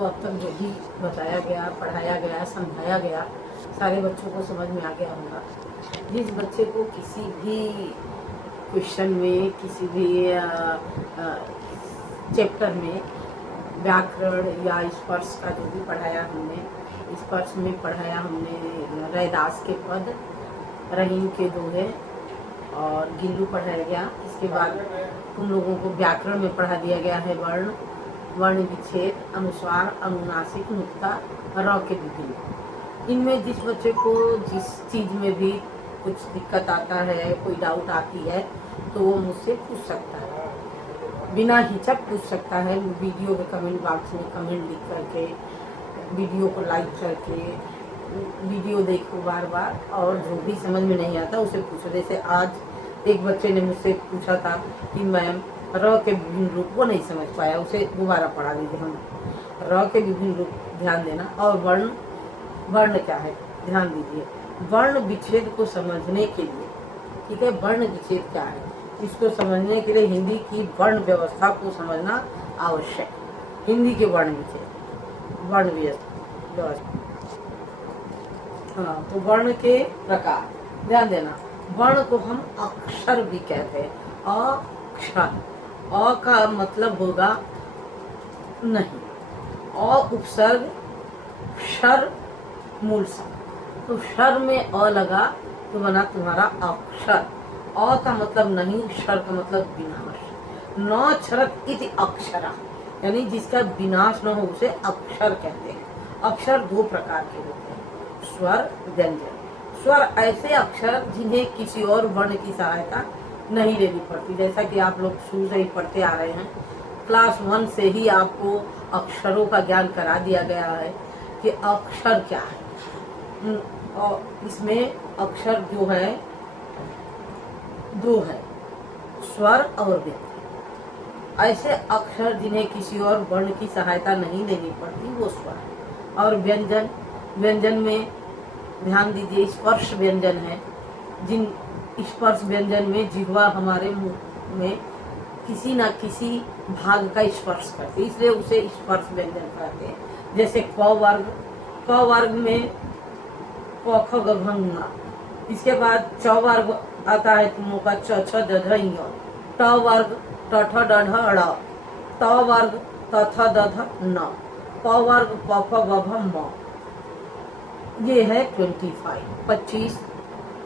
को अब तक जो भी बताया गया, पढ़ाया गया, समझाया गया, सारे बच्चों को समझ में आ गया होगा। जिस बच्चे को किसी भी क्वेश्चन में, किसी भी चैप्टर में व्याकरण या स्पर्श का जो भी पढ़ाया हमने, स्पर्श में पढ़ाया हमने रैदास के पद, रहीम के दोहे और गिल्लू पढ़ाया गया। इसके बाद तुम लोगों को व्याकरण में पढ़ा दिया गया है वर्ण, वर्ण विच्छेद, अनुस्वार, अनुनासिक, नुक्ता, र के विभिन्न। इनमें जिस बच्चे को जिस चीज़ में भी कुछ दिक्कत आता है, कोई डाउट आती है, तो वो मुझसे पूछ सकता है, बिना हिचक पूछ सकता है। वीडियो के कमेंट बॉक्स में कमेंट लिख करके, वीडियो को लाइक करके, वीडियो देखो बार बार, और जो भी समझ में नहीं आता उसे पूछो। जैसे आज एक बच्चे ने मुझसे पूछा था कि मैम र के विभिन्न रूप, वो नहीं समझ पाया, उसे दोबारा पढ़ा दीजिए। हम र के विभिन्न रूप ध्यान देना। और वर्ण, वर्ण क्या है ध्यान दीजिए। वर्ण विच्छेद को समझने के लिए, ठीक है, वर्ण विच्छेद क्या है इसको समझने के लिए हिंदी की वर्ण व्यवस्था को समझना आवश्यक। हिंदी के वर्ण विच्छेद, वर्ण व्यवस्था, हाँ, तो वर्ण के प्रकार ध्यान देना। वर्ण को हम अक्षर भी कहते हैं। अक्षर, अ का मतलब होगा नहीं, अ उपसर्ग, शर मूल शब्द, तो शर में अ लगा तो बना तुम्हारा अक्षर। अ का मतलब नहीं, शर का मतलब विनाश। न क्षरत इति अक्षरा, यानी जिसका विनाश न हो उसे अक्षर कहते हैं। अक्षर दो प्रकार के होते हैं, स्वर, व्यंजन। स्वर ऐसे अक्षर जिन्हें किसी और वर्ण की सहायता नहीं लेनी पड़ती, जैसा कि आप लोग शुरू से ही पढ़ते आ रहे हैं। क्लास 1 से ही आपको अक्षरों का ज्ञान करा दिया गया है कि अक्षर क्या है। और इसमें अक्षर जो है दो है, स्वर और व्यंजन। ऐसे अक्षर जिन्हें किसी और वर्ण की सहायता नहीं लेनी पड़ती वो स्वर है। और व्यंजन, व्यंजन में ध्यान दीजिए, स्पर्श व्यंजन है। जिन स्पर्श व्यंजन में जिह्वा हमारे मुंह में किसी न किसी भाग का स्पर्श करते, इसलिए उसे स्पर्श व्यंजन कहते हैं। जैसे क वर्ग, क वर्ग में क ख ग घ ङ। इसके बाद च वर्ग आता है तुम लोग का च छ ज झ ञ। ट वर्ग ट ठ ड ढ ड़। त वर्ग त थ द ध न। प वर्ग प फ ब भ म। ये है 25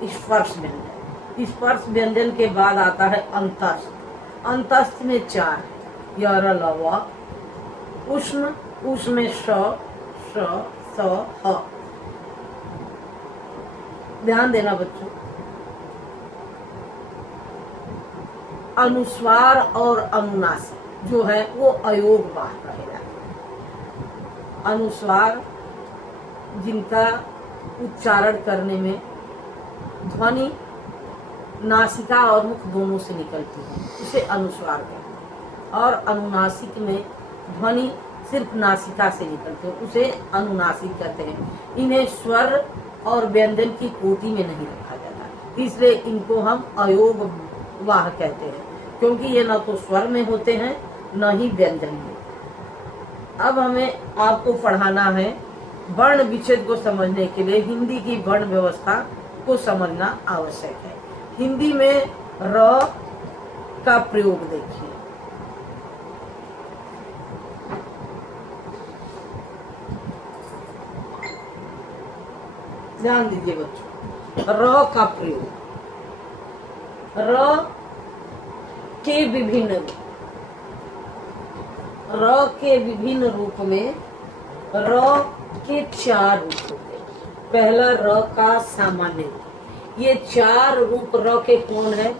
स्पर्श व्यंजन। स्पर्श व्यंजन के बाद आता है अंतस्थ। अंतस्थ में 4, य र ल व। उष्ण, उष्ण में श स ह। ध्यान देना बच्चों। अनुस्वार और अनुनासिक जो है वो अयोग वाह रहेगा। अनुस्वार जिनका उच्चारण करने में ध्वनि नासिका और मुख दोनों से निकलती है, उसे अनुस्वार कहते हैं। और अनुनासिक में ध्वनि सिर्फ नासिका से निकलते हैं, उसे अनुनासिक कहते हैं। इन्हें स्वर और व्यंजन की कोटि में नहीं रखा जाता, इसलिए इनको हम अयोग वाह कहते हैं, क्योंकि ये न तो स्वर में होते हैं न ही व्यंजन में। अब हमें आपको पढ़ाना है वर्ण विच्छेद को समझने के लिए हिंदी की वर्ण व्यवस्था को समझना आवश्यक है। हिंदी में र का प्रयोग देखिए। ध्यान दीजिए बच्चों, र का प्रयोग, र के विभिन्न रूप, र के विभिन्न रूप में र के 4 रूप होते हैं। पहला र का सामान्य रूप, ये 4 रूप र के कौन है?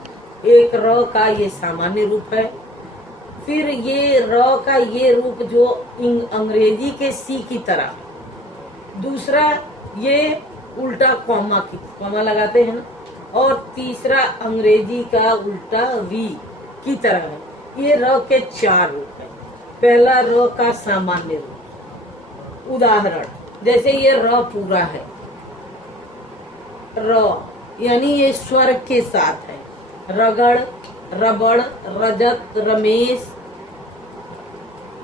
एक र का ये सामान्य रूप है, फिर ये र का ये रूप जो अंग्रेजी के सी की तरह, दूसरा ये उल्टा कॉमा लगाते हैं ना, और तीसरा अंग्रेजी का उल्टा वी की तरह है। ये र के 4 रूप है। पहला र का सामान्य रूप, उदाहरण जैसे ये र पूरा है, र यानी ये स्वर के साथ है। रगड़, रबड़, रजत, रमेश,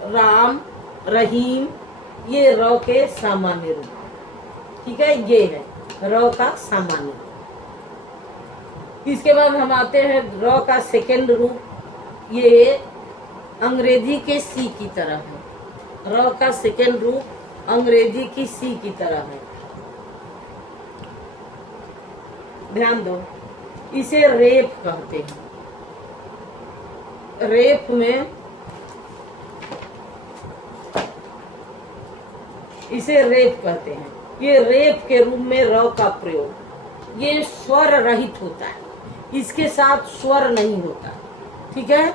राम, रहीम, ये र के सामान्य रूप, ठीक है, ये है र का सामान्य रूप। इसके बाद हम आते हैं र का सेकेंड रूप, ये अंग्रेजी के सी की तरह है। र का सेकेंड रूप अंग्रेजी की सी की तरह है। ध्यान दो, इसे रेप कहते हैं। रेप में इसे रेप कहते हैं। ये रेप के रूप में र का प्रयोग, ये स्वर रहित होता है, इसके साथ स्वर नहीं होता, ठीक है,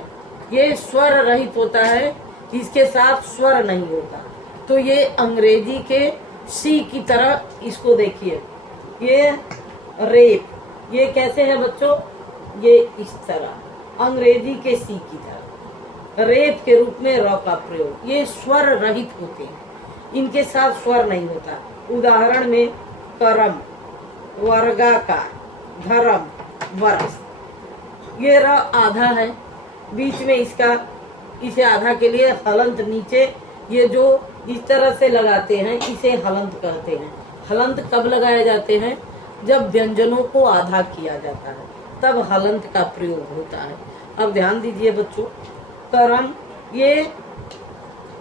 ये स्वर रहित होता है, इसके साथ स्वर नहीं होता। तो ये अंग्रेजी के सी की तरह, इसको देखिए, ये रेप, ये कैसे है बच्चों, ये इस तरह अंग्रेजी के सी की तरह रेप के रूप में र का प्रयोग। ये स्वर रहित होते हैं, इनके साथ स्वर नहीं होता। उदाहरण में करम, वर्गाकार, धर्म, वर्ष। ये र आधा है, बीच में इसका, इसे आधा के लिए हलंत नीचे, ये जो इस तरह से लगाते हैं इसे हलंत कहते हैं। हलंत कब लगाए जाते हैं, जब व्यंजनों को आधा किया जाता है, तब हलंत का प्रयोग होता है। अब ध्यान दीजिए बच्चों, करम ये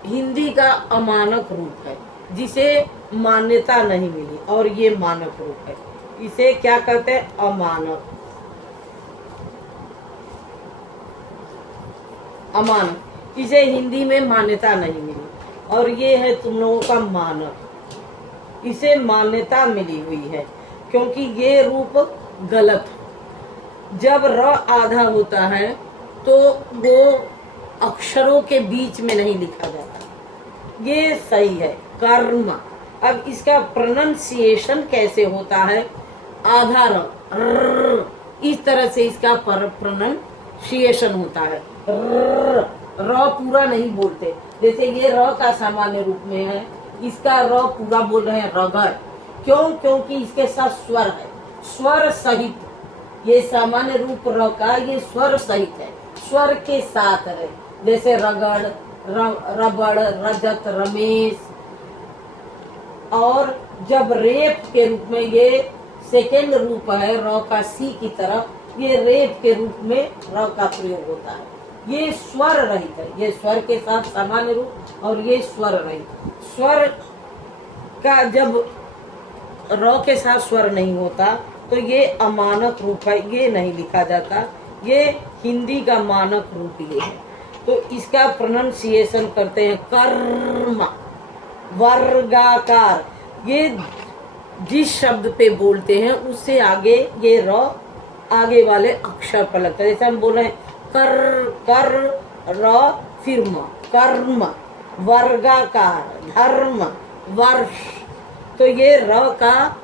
हिंदी का अमानक रूप है, जिसे मान्यता नहीं मिली, और ये मानक रूप है, इसे क्या कहते हैं, अमानक। अमानक, इसे हिंदी में मान्यता नहीं मिली, और ये है तुम लोगों का मानक, इसे मान्यता मिली हुई है, क्योंकि ये रूप गलत है। जब र आधा होता है तो वो अक्षरों के बीच में नहीं लिखा जाता, ये सही है, कर्म। अब इसका प्रोनंसिएशन कैसे होता है, आधा र, इस तरह से इसका प्रोनंसिएशन होता है। र पूरा नहीं बोलते, जैसे ये र का सामान्य रूप में है, इसका र पूरा बोल रहे हैं रगर, क्यों, क्योंकि इसके साथ स्वर है, स्वर सहित। ये सामान्य रूप र का ये स्वर सहित है, स्वर के साथ है, जैसे रगड़, रबड़, रजत, रमेश। और जब रेप के रूप में, ये सेकेंड रूप है र का सी की तरफ, ये रेप के रूप में र का प्रयोग होता है। ये स्वर रहित है, ये स्वर के साथ सामान्य रूप, और ये स्वर रहित। स्वर का जब र के साथ स्वर नहीं होता तो ये अमानक रूप है, ये नहीं लिखा जाता, ये हिंदी का मानक रूप ये है। तो इसका प्रोनंसिएशन करते हैं कर्म, वर्गाकार। ये जिस शब्द पे बोलते हैं उससे आगे ये र आगे वाले अक्षर पर लगता है, जैसे हम बोल रहे हैं कर र फिर म, कर्म, वर्गाकार, धर्म, वर्ष। तो ये र का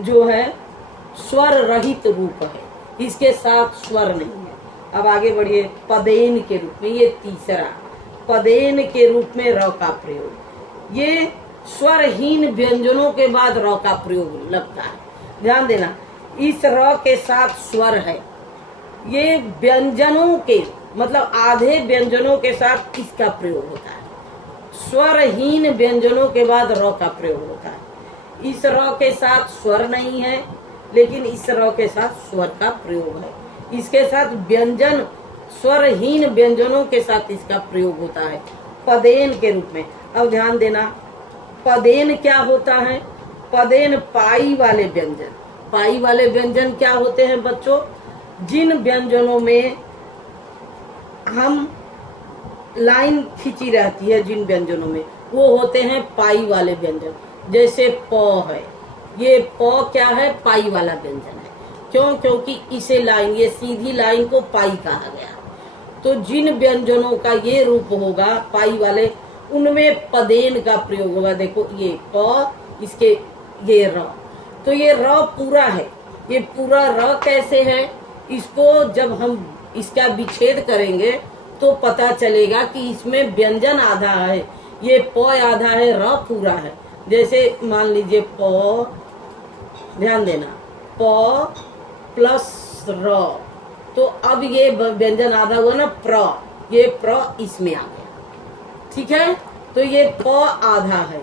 जो है स्वर रहित रूप है, इसके साथ स्वर नहीं है। अब आगे बढ़िए, पदेन के रूप में, ये तीसरा, पदेन के रूप में र का प्रयोग। ये स्वरहीन व्यंजनों के बाद र का प्रयोग लगता है, ध्यान देना, इस र के साथ स्वर है। ये व्यंजनों के मतलब आधे व्यंजनों के साथ इसका प्रयोग होता है, स्वरहीन व्यंजनों के बाद र का प्रयोग होता है। इस र के साथ स्वर नहीं है, लेकिन इस र के साथ स्वर का प्रयोग है। इसके साथ व्यंजन, स्वरहीन व्यंजनों के साथ इसका प्रयोग होता है पदेन के रूप में। अब ध्यान देना, पदेन क्या होता है, पदेन पाई वाले व्यंजन। पाई वाले व्यंजन क्या होते हैं बच्चों, जिन व्यंजनों में हम लाइन खींची रहती है, जिन व्यंजनों में, वो होते हैं पाई वाले व्यंजन। जैसे प है, ये प क्या है, पाई वाला व्यंजन है। क्यों, क्योंकि इसे लाइन, ये सीधी लाइन को पाई कहा गया। तो जिन व्यंजनों का ये रूप होगा पाई वाले, उनमें पदेन का प्रयोग होगा। देखो ये प, इसके ये र, तो ये र पूरा है। ये पूरा र कैसे है, इसको जब हम इसका विच्छेद करेंगे तो पता चलेगा कि इसमें व्यंजन आधा है, ये प आधा है, र पूरा है। जैसे मान लीजिए प, ध्यान देना, प प्लस र, तो अब ये व्यंजन आधा हुआ ना, प्र, ये प्र इसमें आ गया, ठीक है। तो ये प आधा है।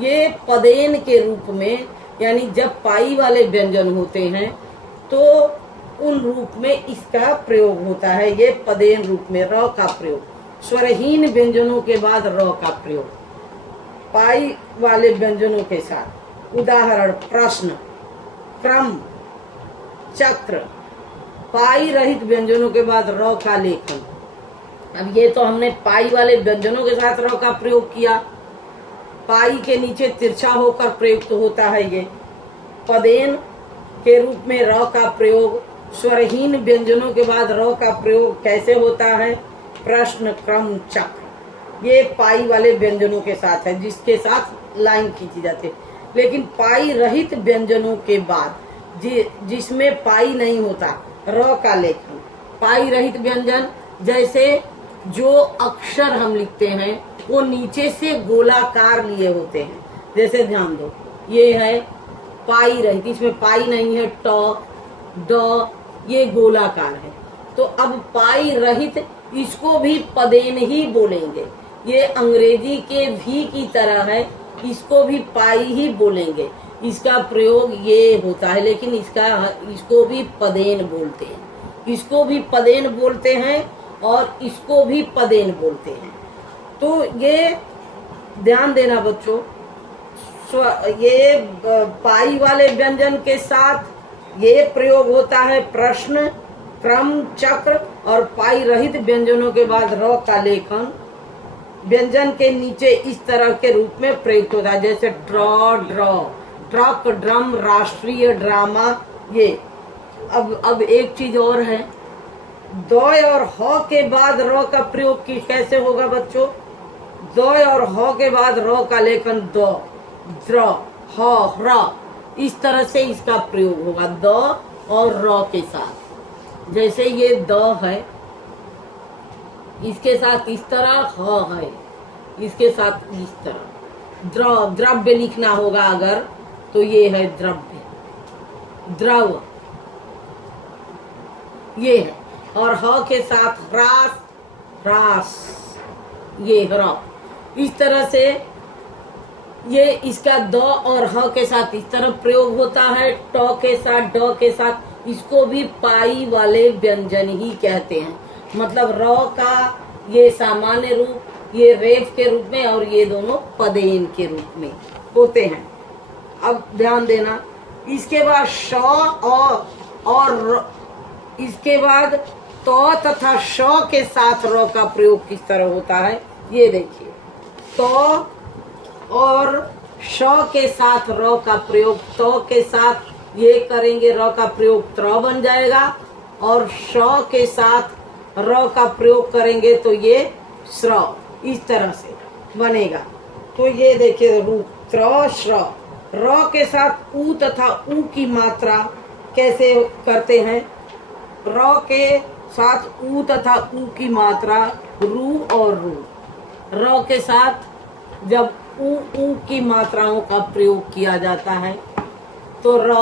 ये पदेन के रूप में, यानी जब पाई वाले व्यंजन होते हैं तो उन रूप में इसका प्रयोग होता है। ये पदेन रूप में र का प्रयोग, स्वरहीन व्यंजनों के बाद र का प्रयोग पाई वाले व्यंजनों के साथ। उदाहरण प्रश्न, क्रम, चक्र, पाई रहित व्यंजनों के बाद र का लेखन। अब ये तो हमने पाई वाले व्यंजनों के साथ र का प्रयोग किया, पाई के नीचे तिरछा होकर प्रयुक्त होता है। ये पदेन के रूप में र का प्रयोग, स्वरहीन व्यंजनों के बाद र का प्रयोग कैसे होता है? प्रश्न, क्रम, चक्र, ये पाई वाले व्यंजनों के साथ है, जिसके साथ लाइन खींची जाती है। लेकिन पाई रहित व्यंजनों के बाद जिसमें पाई नहीं होता, र का लेखन। पाई रहित व्यंजन, जैसे जो अक्षर हम लिखते हैं वो नीचे से गोलाकार लिए होते हैं। जैसे ध्यान दो, ये है पाई रहित, इसमें पाई नहीं है, ट, ड, ये गोलाकार है। तो अब पाई रहित इसको भी पदेन ही बोलेंगे। ये अंग्रेजी के भी की तरह है, इसको भी पाई ही बोलेंगे। इसका प्रयोग ये होता है, लेकिन इसको भी पदेन बोलते हैं, इसको भी पदेन बोलते हैं और इसको भी पदेन बोलते हैं। तो ये ध्यान देना बच्चों, ये पाई वाले व्यंजन के साथ ये प्रयोग होता है प्रश्न, क्रम, चक्र, और पाई रहित व्यंजनों के बाद र का लेखन व्यंजन के नीचे इस तरह के रूप में प्रयुक्त होता है। जैसे ड्रॉ, ड्रॉ, ट्रक, ड्रम, राष्ट्रीय, ड्रामा। ये अब एक चीज और है, दौय और ह के बाद र का प्रयोग कैसे होगा बच्चों? दौय और ह के बाद र का लेखन द, द्र, ह, र, इस तरह से इसका प्रयोग होगा, द और र के साथ। जैसे ये द है, इसके साथ इस तरह, ह है इसके साथ इस तरह। द्रव्य लिखना होगा अगर, तो ये है द्रव्य, द्रव, ये है। और ह के साथ ह्रास, ह्रास, ये ह्र। इस तरह से ये इसका द और ह के साथ इस तरह प्रयोग होता है, ट के साथ, ड के साथ। इसको भी पाई वाले व्यंजन ही कहते हैं। मतलब र का ये सामान्य रूप, ये रेफ के रूप में, और ये दोनों पदेन के रूप में होते हैं। अब ध्यान देना, इसके बाद श और इसके बाद तो तथा श के साथ र का प्रयोग किस तरह होता है, ये देखिए। तो और श के साथ र का प्रयोग, तो के साथ ये करेंगे, र का प्रयोग त्र बन जाएगा, और श के साथ र का प्रयोग करेंगे तो ये श्र, इस तरह से बनेगा। तो ये देखिए रूप, त्र, श्र। र के साथ ऊ तथा ऊ की मात्रा कैसे करते हैं? र के साथ ऊ तथा ऊ की मात्रा रू और रू। र के साथ जब ऊ की मात्राओं का प्रयोग किया जाता है तो र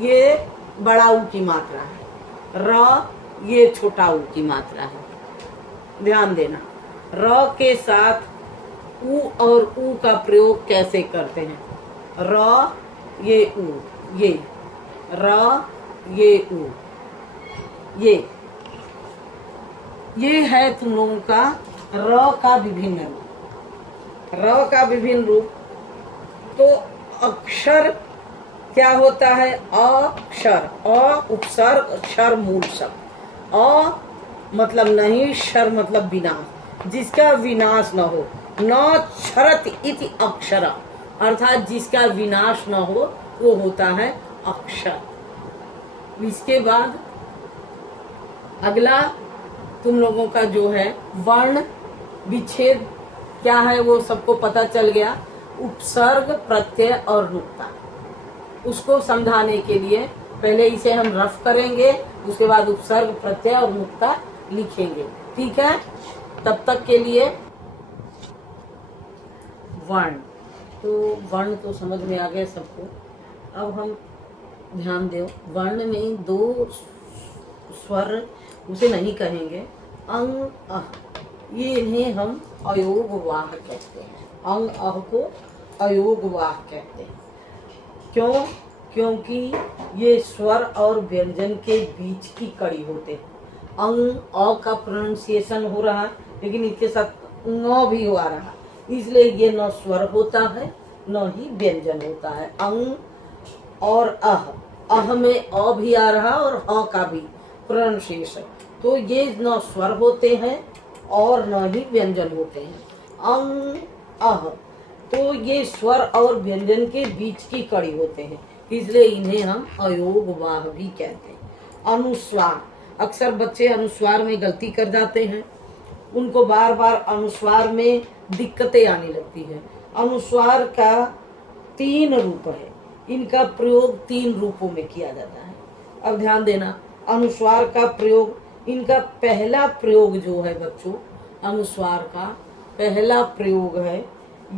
ये बड़ा ऊ की मात्रा है, र ये छोटा ऊ की मात्रा है। ध्यान देना, र के साथ ऊ और ऊ का प्रयोग कैसे करते हैं? र ये ऊ, ये र ये ऊ, ये है तुम लोगों का र का विभिन्न रूप। र का विभिन्न रूप। तो अक्षर क्या होता है? अक्षर, अ उपसर्ग, क्षर मूल शब्द। अ मतलब नहीं, शर मतलब विनाश, जिसका विनाश न हो। न क्षरत इति अक्षर, अर्थात जिसका विनाश न हो वो होता है अक्षर। इसके बाद अगला तुम लोगों का जो है वर्ण विच्छेद क्या है वो सबको पता चल गया। उपसर्ग, प्रत्यय और नुक्ता, उसको समझाने के लिए पहले इसे हम रफ करेंगे, उसके बाद उपसर्ग, प्रत्यय और नुक्ता लिखेंगे। ठीक है, तब तक के लिए वर्ण, तो वर्ण तो समझ में आ गया सबको। अब हम ध्यान दो, वर्ण में दो स्वर, उसे नहीं कहेंगे अंग अह, ये इन्हें हम अयोगवाह कहते हैं। अंग अह को अयोगवाह कहते हैं। क्यों? क्योंकि ये स्वर और व्यंजन के बीच की कड़ी होते हैं। अंग अ का प्रोनाउंसिएशन हो रहा है, लेकिन इसके साथ न भी हो रहा है, इसलिए ये न स्वर होता है न ही व्यंजन होता है। अंग और अह में अ भी आ रहा और ह का भी प्रोनाउंसिएशन, तो ये न स्वर होते हैं और न ही व्यंजन होते हैं। अंग अह, तो ये स्वर और व्यंजन के बीच की कड़ी होते हैं, इसलिए इन्हें हम अयोगवाह भी कहते हैं। अनुस्वार, अक्सर बच्चे अनुस्वार में गलती कर जाते हैं, उनको बार बार अनुस्वार में दिक्कतें आने लगती हैं। अनुस्वार का 3 रूप है, इनका प्रयोग 3 रूपों में किया जाता है। अब ध्यान देना, अनुस्वार का प्रयोग, इनका पहला प्रयोग जो है बच्चों, अनुस्वार का पहला प्रयोग है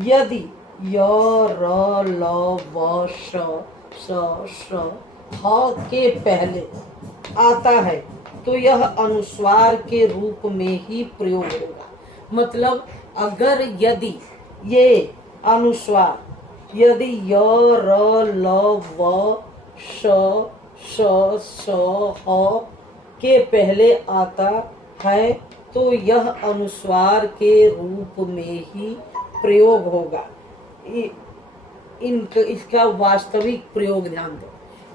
यदि य र ल व श ह के पहले आता है तो यह अनुस्वार के रूप में ही प्रयोग होगा। मतलब अगर यदि ये अनुस्वार यदि य र ल व श ह के पहले आता है तो यह अनुस्वार के रूप में ही प्रयोग होगा। इसका वास्तविक प्रयोग ध्यान दो,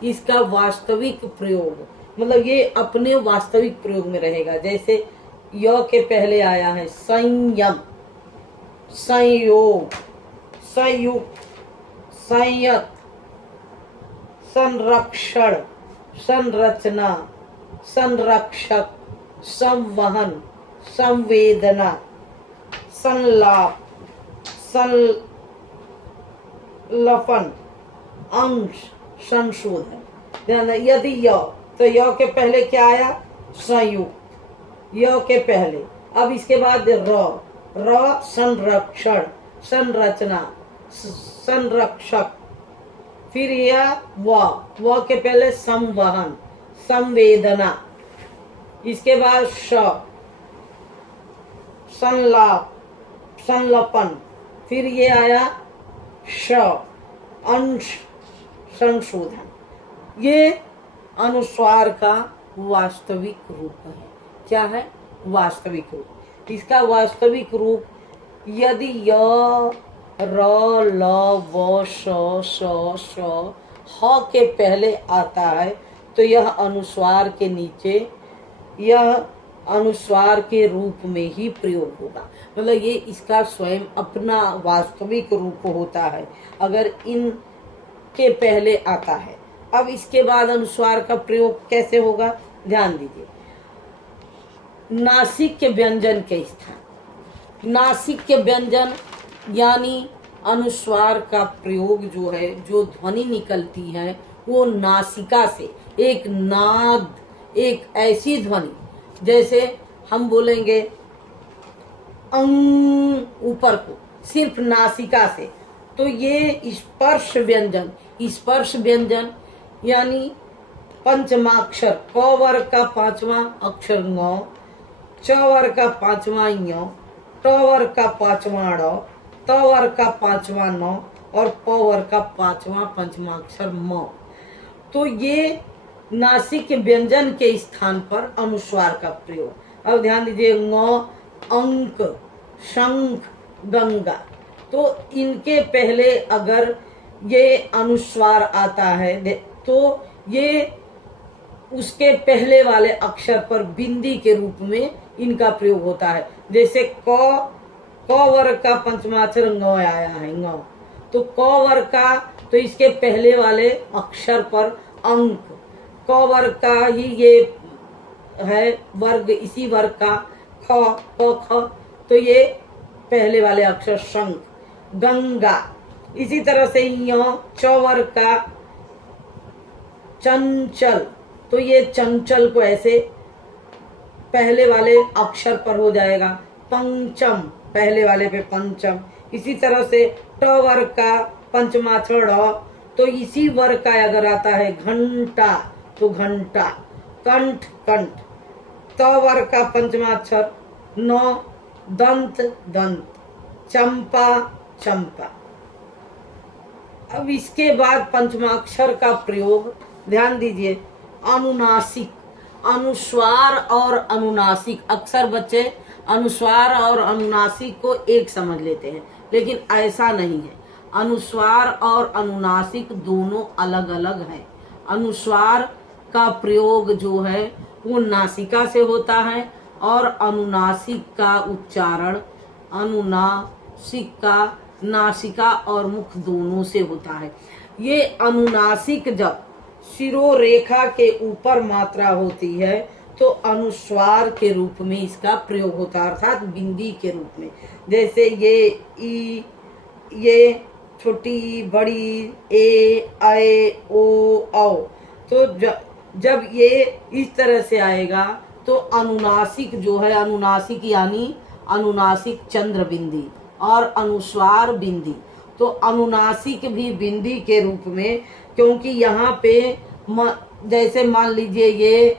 इसका वास्तविक प्रयोग मतलब ये अपने वास्तविक प्रयोग में रहेगा। जैसे य के पहले आया है संयम, संयोग, संयुक्त, संयत, संरक्षण, संरचना, संरक्षक, संवहन, संवेदना, संलाप, संलपन, अंश, संशोधन। ध्यान, यदि य, तो य के पहले क्या आया? संयुक्त, य के पहले। अब इसके बाद र संरक्षण, संरचना, संरक्षक। फिर यह व के पहले संवहन, संवेदना। इसके बाद संलाप, संलपन। फिर ये आया अंश, संशोधन। ये अनुस्वार का वास्तविक रूप है। क्या है? वास्तविक रूप। इसका वास्तविक रूप यदि य र ल व श ह के पहले आता है तो यह अनुस्वार के नीचे, यह अनुस्वार के रूप में ही प्रयोग होगा। मतलब ये इसका स्वयं अपना वास्तविक रूप होता है अगर इन के पहले आता है। अब इसके बाद अनुस्वार का प्रयोग कैसे होगा, ध्यान दीजिए। नासिक के व्यंजन के स्थान, नासिक के व्यंजन यानी अनुस्वार का प्रयोग जो है, जो ध्वनि निकलती है वो नासिका से, एक नाद, एक ऐसी ध्वनि जैसे हम बोलेंगे ऊपर को सिर्फ नासिका से, तो ये स्पर्श व्यंजन, स्पर्श व्यंजन यानी पंचमाक्षर, क वर्ग का 5वां अक्षर ङ, च वर्ग का 5वां ञ, ट वर्ग का 5वां ड़, त वर्ग का 5वां न और प वर्ग का 5वां पंचमाक्षर म। तो ये नासिक व्यंजन के स्थान पर अनुस्वार का प्रयोग। अब ध्यान दीजिए, ङ, अंक, शंख, गंगा। तो इनके पहले अगर ये अनुस्वार आता है तो ये उसके पहले वाले अक्षर पर बिंदी के रूप में इनका प्रयोग होता है। जैसे क वर्ग का पंचमाक्षर ङ आया है, ङ, तो क वर्ग का, तो इसके पहले वाले अक्षर पर अंक, क वर्ग का ही ये है वर्ग, इसी वर्ग का ख, प, ख, तो ये पहले वाले अक्षर शंख, गंगा। इसी तरह से य, च वर्ग का चंचल, तो ये चंचल को ऐसे पहले वाले अक्षर पर हो जाएगा, पंचम, पहले वाले पे पंचम। इसी तरह से ट वर्ग का पंचमाक्षर ड़, तो इसी वर्ग का अगर आता है घंटा तो घंटा, कंठ, कंठ। त वर्ग का पंचमाक्षर न, दंत दंत, चंपा चंपा। अब इसके बाद पंचमाक्षर का प्रयोग ध्यान दीजिए। अनुनासिक, अनुस्वार और अनुनासिक, अक्सर बच्चे अनुस्वार और अनुनासिक को एक समझ लेते हैं, लेकिन ऐसा नहीं है। अनुस्वार और अनुनासिक दोनों अलग अलग हैं। अनुस्वार का प्रयोग जो है वो नासिका से होता है और अनुनासिक का उच्चारण अनुनासिक का नासिका और मुख दोनों से होता है। ये अनुनासिक जब शिरोरेखा के ऊपर मात्रा होती है तो अनुस्वार के रूप में इसका प्रयोग होता है, अर्थात बिंदी के रूप में। जैसे ये ई, ये छोटी बड़ी, ए ऐ ओ औ, तो जब ये इस तरह से आएगा तो अनुनासिक जो है, अनुनासिक यानी अनुनासिक चंद्र बिंदी और अनुस्वार बिंदी। तो अनुनासिक भी बिंदी के रूप में, क्योंकि यहाँ पे जैसे मान लीजिए ये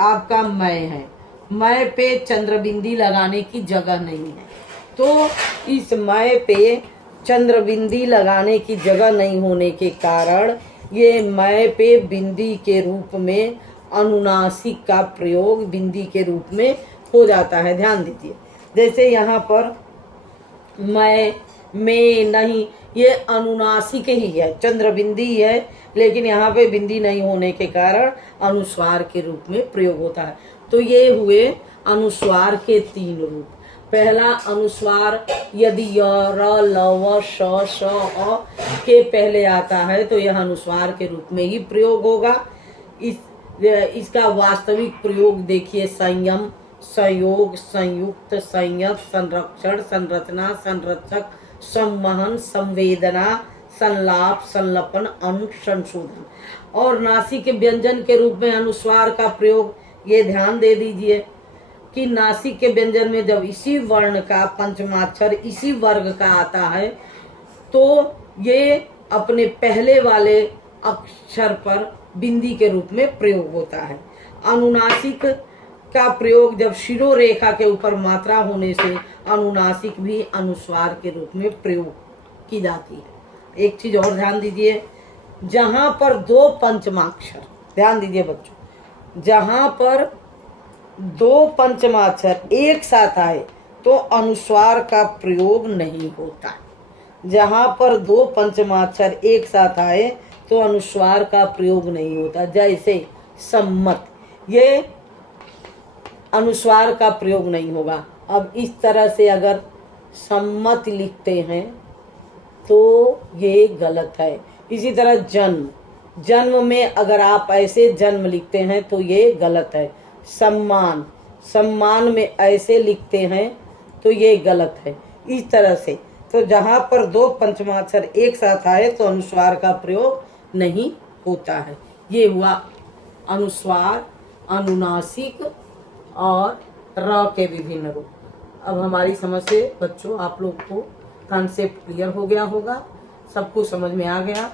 आपका मैं है, मैं पे चंद्र बिंदी लगाने की जगह नहीं है, तो इस मैं पे चंद्र बिंदी लगाने की जगह नहीं होने के कारण ये मैं पे बिंदी के रूप में अनुनासिक का प्रयोग बिंदी के रूप में हो जाता है। ध्यान दीजिए, जैसे यहाँ पर मैं, नहीं, ये अनुनासिक ही है, चंद्र बिंदी है, लेकिन यहाँ पे बिंदी नहीं होने के कारण अनुस्वार के रूप में प्रयोग होता है। तो ये हुए अनुस्वार के 3 रूप। पहला अनुस्वार यदि य, र, ल, व, श, श, अ के पहले आता है तो यह अनुस्वार के रूप में ही प्रयोग होगा। इसका वास्तविक प्रयोग देखिए, संयम, संयोग, संयुक्त, संयत, संरक्षण, संरचना, संरक्षक, संवहन, संवेदना, संलाप, संलपन, संशोधन। और नासिक के व्यंजन के रूप में अनुस्वार का प्रयोग, ये ध्यान दे दीजिए कि नासिक के व्यंजन में जब इसी वर्ण का पंचमाक्षर इसी वर्ग का आता है तो ये अपने पहले वाले अक्षर पर बिंदी के रूप में प्रयोग होता है। अनुनासिक का प्रयोग जब शिरोरेखा के ऊपर मात्रा होने से अनुनासिक भी अनुस्वार के रूप में प्रयोग की जाती है। एक चीज और ध्यान दीजिए, जहां पर 2 पंचमाक्षर, ध्यान दीजिए बच्चों, जहां पर 2 पंचमाक्षर एक साथ आए तो अनुस्वार का प्रयोग नहीं होता। जहां पर 2 पंचमाक्षर एक साथ आए तो अनुस्वार का प्रयोग नहीं होता। जैसे सम्मत, ये अनुस्वार का प्रयोग नहीं होगा। अब इस तरह से अगर सम्मत लिखते हैं तो ये गलत है। इसी तरह जन्म, जन्म में अगर आप ऐसे जन्म लिखते हैं तो ये गलत है। सम्मान, सम्मान में ऐसे लिखते हैं तो ये गलत है। इस तरह से तो जहाँ पर 2 पंचमाक्षर एक साथ आए तो अनुस्वार का प्रयोग नहीं होता है। ये हुआ अनुस्वार, अनुनासिक और र के विभिन्न रूप। अब हमारी समझ से बच्चों आप लोग को कॉन्सेप्ट क्लियर हो गया होगा, सबको समझ में आ गया।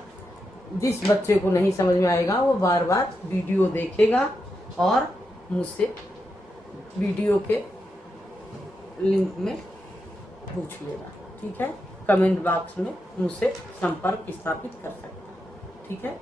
जिस बच्चे को नहीं समझ में आएगा वो बार बार वीडियो देखेगा और मुझसे वीडियो के लिंक में पूछ लेगा, ठीक है। कमेंट बॉक्स में मुझसे संपर्क स्थापित कर सकता है, ठीक है।